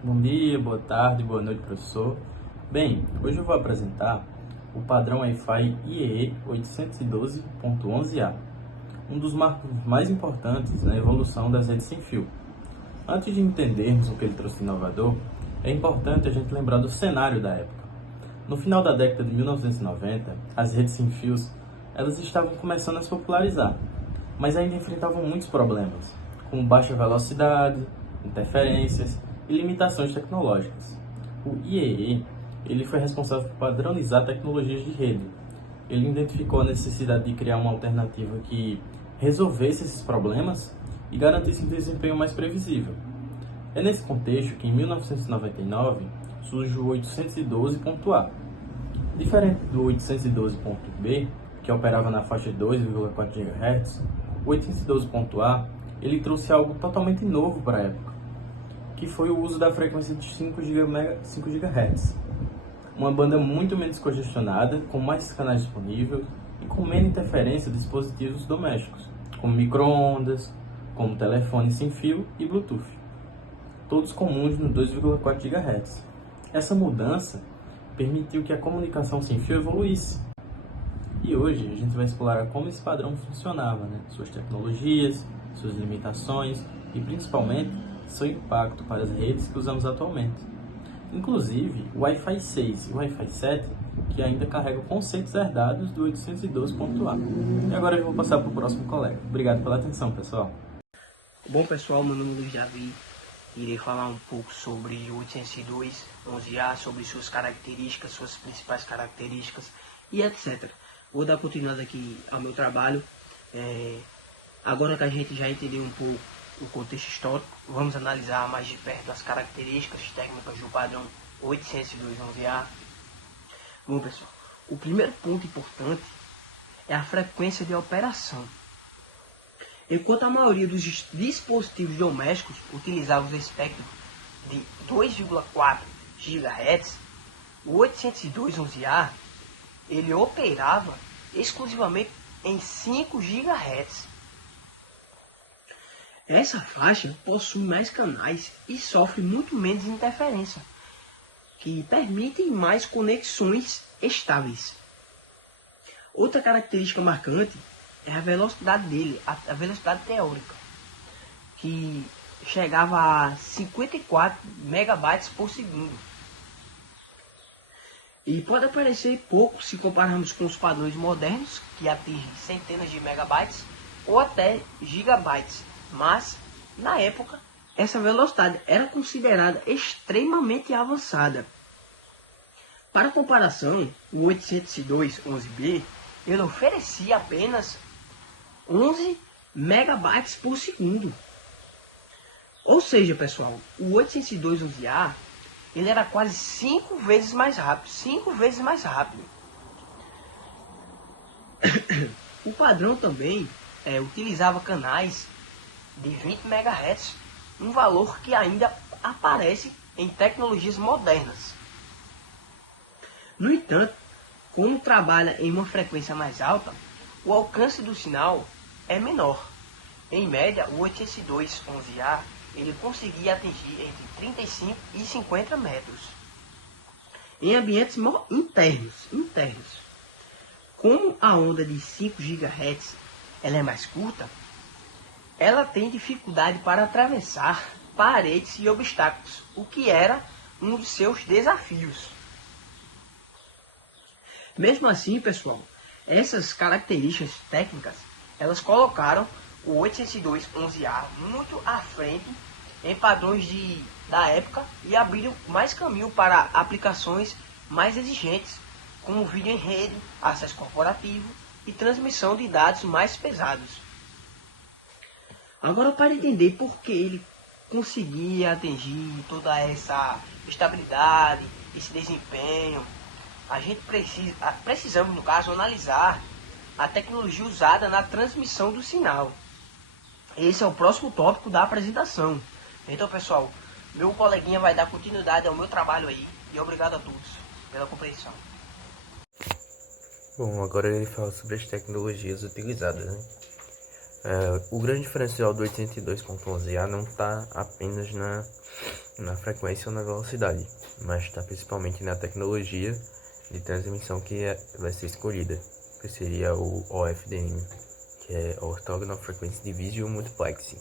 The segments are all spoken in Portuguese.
Bom dia, boa tarde, boa noite, professor. Bem, hoje eu vou apresentar o padrão Wi-Fi IEE 812.11a, um dos marcos mais importantes na evolução das redes sem fio. Antes de entendermos o que ele trouxe de inovador, é importante a gente lembrar do cenário da época. No final da década de 1990, as redes sem fios elas estavam começando a se popularizar, mas ainda enfrentavam muitos problemas, como baixa velocidade, interferências e limitações tecnológicas. O IEE ele foi responsável por padronizar tecnologias de rede. Ele identificou a necessidade de criar uma alternativa que resolvesse esses problemas e garantisse um desempenho mais previsível. É nesse contexto que, em 1999, surge o 812.A. Diferente do 812.B, que operava na faixa de 2,4 GHz, o 812.A ele trouxe algo totalmente novo para a época, que foi o uso da frequência de 5 GHz. Uma banda muito menos congestionada, com mais canais disponíveis e com menos interferência de dispositivos domésticos, como micro-ondas, como telefone sem fio e Bluetooth, todos comuns no 2,4 GHz. Essa mudança permitiu que a comunicação sem fio evoluísse. E hoje a gente vai explorar como esse padrão funcionava, suas tecnologias, suas limitações e principalmente seu impacto para as redes que usamos atualmente. Inclusive o Wi-Fi 6 e o Wi-Fi 7, que ainda carregam conceitos herdados do 812.A. E agora eu vou passar para o próximo colega. Obrigado pela atenção, pessoal. Bom pessoal, meu nome é Luiz Davi. Irei falar um pouco sobre o 802.11a, sobre suas características, suas principais características e etc. Vou dar continuidade aqui ao meu trabalho. Agora que a gente já entendeu um pouco o contexto histórico, vamos analisar mais de perto as características técnicas do padrão 802.11a. Bom pessoal, o primeiro ponto importante é a frequência de operação. Enquanto a maioria dos dispositivos domésticos utilizavam o espectro de 2,4 GHz, o 802.11a ele operava exclusivamente em 5 GHz. Essa faixa possui mais canais e sofre muito menos interferência, que permitem mais conexões estáveis. Outra característica marcante é a velocidade dele, a velocidade teórica, que chegava a 54 megabytes por segundo. E pode parecer pouco se compararmos com os padrões modernos, que atingem centenas de megabytes ou até gigabytes. Mas, na época, essa velocidade era considerada extremamente avançada. Para comparação, o 802.11b ele oferecia apenas 11 megabytes por segundo. Ou seja, pessoal, o 802.11a ele era quase 5 vezes mais rápido. 5 vezes mais rápido. O padrão também utilizava canais de 20 MHz, um valor que ainda aparece em tecnologias modernas. No entanto, como trabalha em uma frequência mais alta, o alcance do sinal é menor. Em média, o 802.11a ele conseguia atingir entre 35 e 50 metros. Em ambientes internos. Como a onda de 5 GHz ela é mais curta, ela tem dificuldade para atravessar paredes e obstáculos, o que era um dos seus desafios. Mesmo assim, pessoal, essas características técnicas, elas colocaram o 802.11a muito à frente em padrões da época e abriram mais caminho para aplicações mais exigentes, como vídeo em rede, acesso corporativo e transmissão de dados mais pesados. Agora, para entender por que ele conseguia atingir toda essa estabilidade, esse desempenho, a gente precisamos, no caso, analisar a tecnologia usada na transmissão do sinal. Esse é o próximo tópico da apresentação. Então, pessoal, meu coleguinha vai dar continuidade ao meu trabalho aí. E obrigado a todos pela compreensão. Bom, agora ele fala sobre as tecnologias utilizadas, O grande diferencial do 802.11a não está apenas na frequência ou na velocidade, mas está principalmente na tecnologia de transmissão que vai ser escolhida, que seria o OFDM, que é Orthogonal Frequency Division Multiplexing,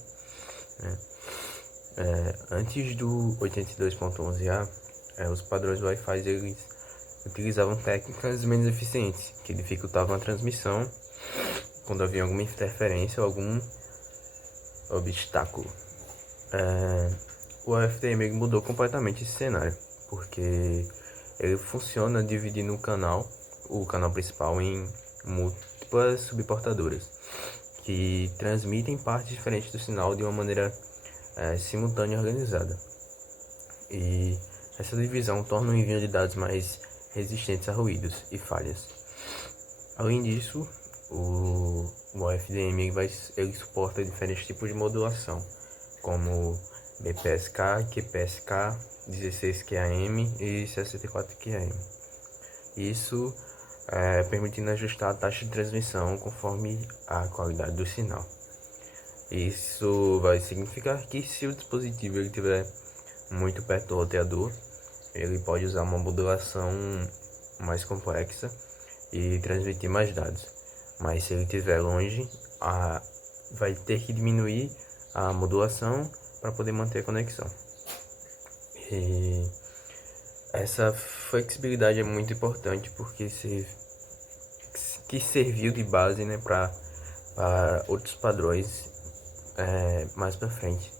né? Antes do 82.11a, os padrões Wi-Fi eles utilizavam técnicas menos eficientes, que dificultavam a transmissão quando havia alguma interferência ou algum obstáculo. O FDM mudou completamente esse cenário, porque ele funciona dividindo o canal principal em múltiplas subportadoras, que transmitem partes diferentes do sinal de uma maneira simultânea e organizada. E essa divisão torna o envio de dados mais resistentes a ruídos e falhas. Além disso, o FDM ele suporta diferentes tipos de modulação, como BPSK, QPSK, 16QAM e 64QAM. Isso permitindo ajustar a taxa de transmissão conforme a qualidade do sinal. Isso vai significar que se o dispositivo ele estiver muito perto do roteador, ele pode usar uma modulação mais complexa e transmitir mais dados. Mas se ele estiver longe, vai ter que diminuir a modulação para poder manter a conexão. E essa flexibilidade é muito importante porque serviu de base, né, para outros padrões mais para frente,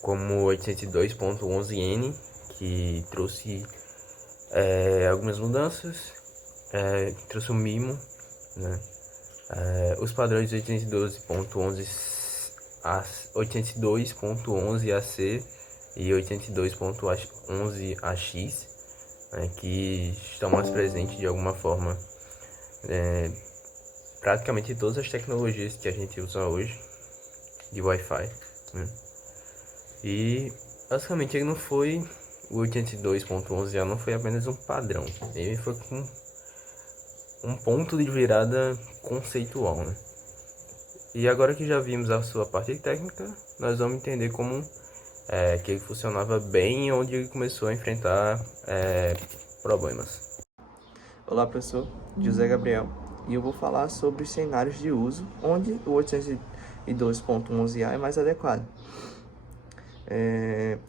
como o 802.11n, que trouxe algumas mudanças, trouxe um mimo, né? Os padrões 802.11ac e 82.11ax, que estão mais presentes de alguma forma praticamente todas as tecnologias que a gente usa hoje de Wi-Fi, né? E basicamente o 82.11a não foi apenas um padrão, ele foi com um ponto de virada conceitual, né? E agora que já vimos a sua parte técnica, nós vamos entender como que ele funcionava bem e onde ele começou a enfrentar problemas. Olá, professor, José Gabriel, e eu vou falar sobre os cenários de uso onde o 802.11a é mais adequado.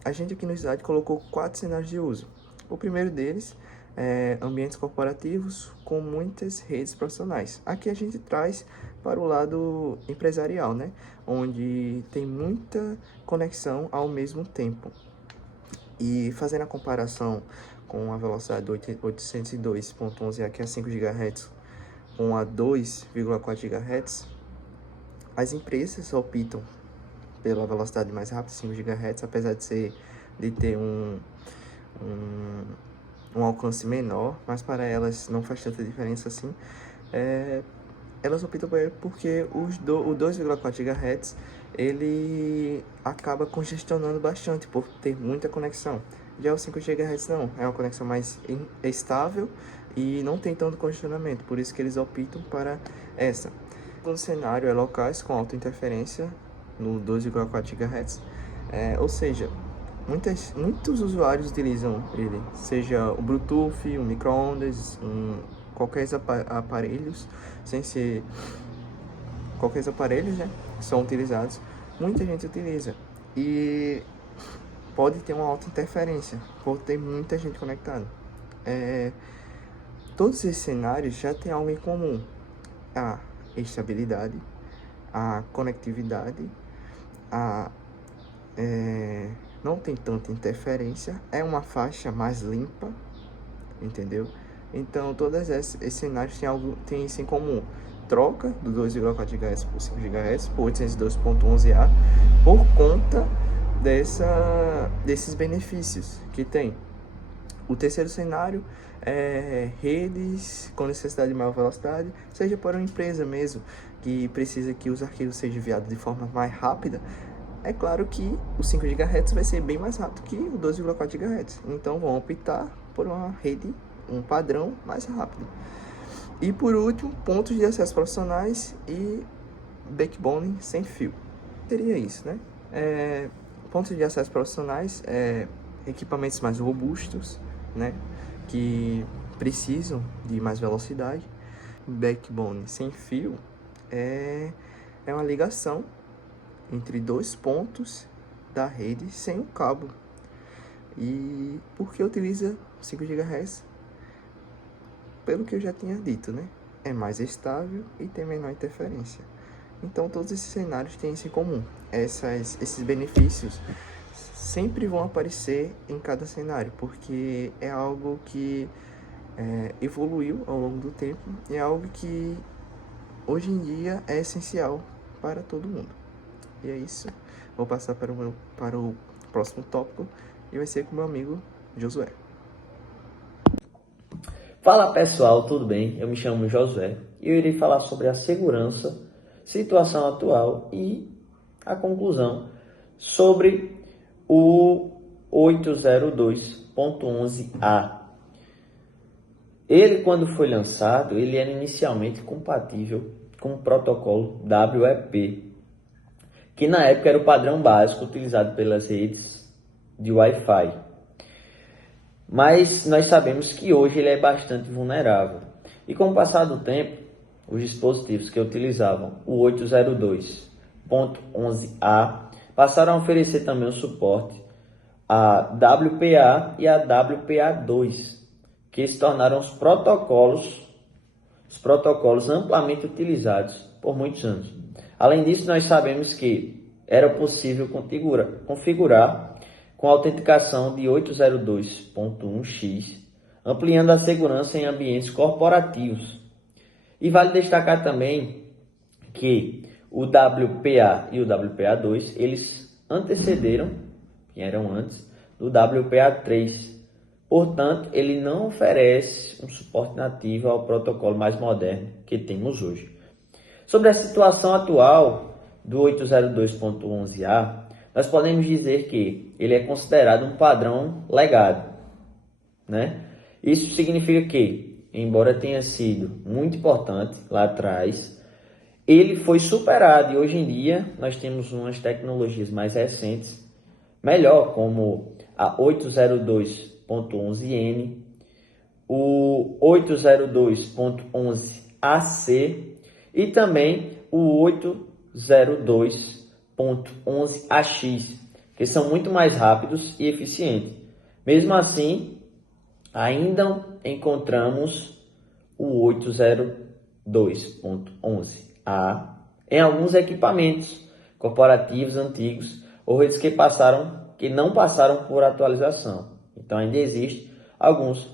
A gente aqui no slide colocou 4 cenários de uso. O primeiro deles é ambientes corporativos com muitas redes profissionais. Aqui a gente traz para o lado empresarial, né? Onde tem muita conexão ao mesmo tempo. E fazendo a comparação com a velocidade do 802.11a, que é 5 GHz, com a 2,4 GHz, as empresas optam pela velocidade mais rápida, 5 GHz, apesar de ter um alcance menor, mas para elas não faz tanta diferença assim. Elas optam por ele porque o 2,4 GHz ele acaba congestionando bastante por ter muita conexão. Já o 5 GHz não, é uma conexão mais estável e não tem tanto congestionamento, por isso que eles optam para essa. O cenário é locais com alta interferência no 2,4 GHz, ou seja, muitos usuários utilizam ele, seja o Bluetooth, o micro-ondas, qualquer aparelhos, sem ser qualquer aparelhos, né, são utilizados. Muita gente utiliza e pode ter uma alta interferência por ter muita gente conectada. Todos esses cenários já têm algo em comum: a estabilidade, a conectividade, não tem tanta interferência, é uma faixa mais limpa, entendeu? Então todos esses cenários têm isso em comum: troca do 2,4 GHz por 5 GHz por 802.11a por conta desses benefícios que tem. O terceiro cenário é redes com necessidade de maior velocidade, seja para uma empresa mesmo que precisa que os arquivos sejam enviados de forma mais rápida. É claro que o 5 GHz vai ser bem mais rápido que o 2,4 GHz, então vão optar por uma rede, um padrão mais rápido. E por último, pontos de acesso profissionais e backbone sem fio. Seria isso, né? pontos de acesso profissionais, equipamentos mais robustos, né, que precisam de mais velocidade. Backbone sem fio é uma ligação entre dois pontos da rede sem o cabo. E por que utiliza 5 GHz? Pelo que eu já tinha dito, né? É mais estável e tem menor interferência. Então todos esses cenários têm isso em comum. Esses benefícios sempre vão aparecer em cada cenário, porque é algo que evoluiu ao longo do tempo e é algo que hoje em dia é essencial para todo mundo. E é isso. Vou passar para o próximo tópico e vai ser com meu amigo Josué. Fala pessoal, tudo bem? Eu me chamo Josué e eu irei falar sobre a segurança, situação atual e a conclusão sobre o 802.11a. Ele, quando foi lançado, ele era inicialmente compatível com o protocolo WEP, que na época era o padrão básico utilizado pelas redes de Wi-Fi. Mas nós sabemos que hoje ele é bastante vulnerável. E com o passar do tempo, os dispositivos que utilizavam o 802.11a passaram a oferecer também o suporte a WPA e a WPA2, que se tornaram os protocolos amplamente utilizados por muitos anos. Além disso, nós sabemos que era possível configurar com autenticação de 802.1x, ampliando a segurança em ambientes corporativos. E vale destacar também que o WPA e o WPA2, eles antecederam, que eram antes, do WPA3. Portanto, ele não oferece um suporte nativo ao protocolo mais moderno que temos hoje. Sobre a situação atual do 802.11a, nós podemos dizer que ele é considerado um padrão legado, né? Isso significa que, embora tenha sido muito importante lá atrás, ele foi superado e hoje em dia nós temos umas tecnologias mais recentes, melhor, como a 802.11n, o 802.11ac e também o 802.11ax, que são muito mais rápidos e eficientes. Mesmo assim, ainda encontramos o 802.11a em alguns equipamentos corporativos antigos ou redes que não passaram por atualização. Então ainda existe alguns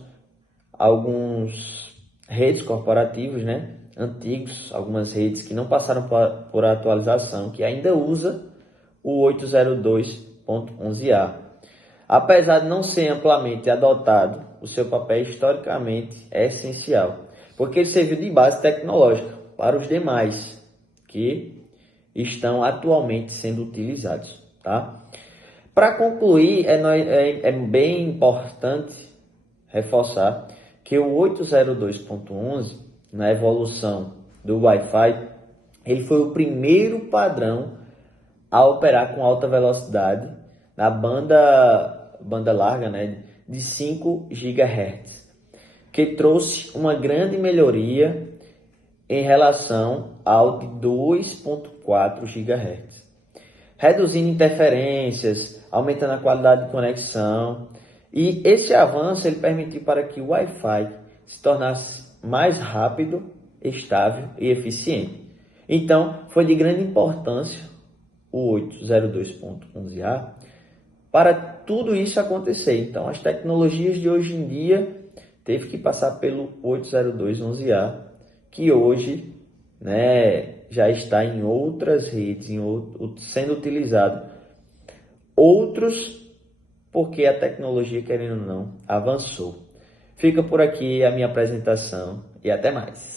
redes corporativos, né, antigos, algumas redes que não passaram por atualização, que ainda usa o 802.11a. Apesar de não ser amplamente adotado, o seu papel historicamente é essencial, porque ele serviu de base tecnológica para os demais que estão atualmente sendo utilizados, tá? Para concluir, é bem importante reforçar que o 802.11, na evolução do Wi-Fi, ele foi o primeiro padrão a operar com alta velocidade na banda larga, né, de 5 GHz, que trouxe uma grande melhoria em relação ao de 2.4 GHz, reduzindo interferências, aumentando a qualidade de conexão. E esse avanço ele permitiu para que o Wi-Fi se tornasse mais rápido, estável e eficiente. Então, foi de grande importância o 802.11a para tudo isso acontecer. Então, as tecnologias de hoje em dia teve que passar pelo 802.11a, que hoje, né, já está em outras redes, sendo utilizado. Outros, porque a tecnologia, querendo ou não, avançou. Fica por aqui a minha apresentação e até mais.